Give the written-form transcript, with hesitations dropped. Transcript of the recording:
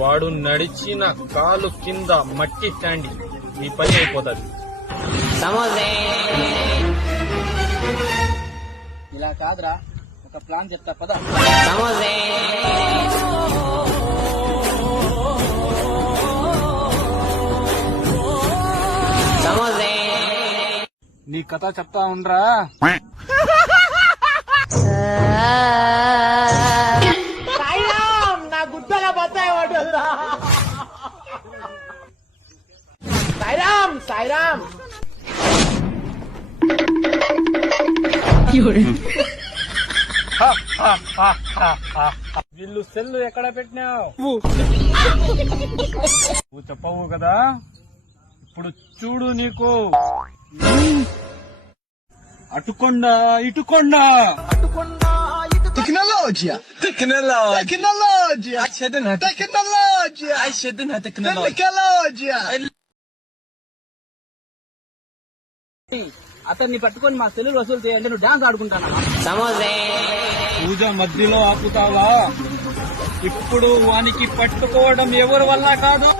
వాడు నడిచిన కాలు కింద మట్టి స్టాండి నీ పని అయిపోతుంది. ఇలా కాదురా, ఒక ప్లాన్ చెప్తా పద. నీ కథ చెప్తా ఉండరా. నా గుట్టల బత్తాయి పడ్డదురా. సాయిరామ్ సాయిరామ్. వీళ్ళు సెల్లు ఎక్కడ పెట్టినావు? నువ్వు చెప్పవు కదా, ఇప్పుడు చూడు నీకు. అటుకొండా ఇటుకొండా. Tecnologia! అతన్ని పట్టుకొని మా సెల్లు వసూలు చేయండి, నువ్వు డాన్స్ ఆడుకుంటానా? పూజ మధ్యలో ఆపుతావా? ఇప్పుడు వానికి పట్టుకోవడం ఎవరి వల్ల కాదు.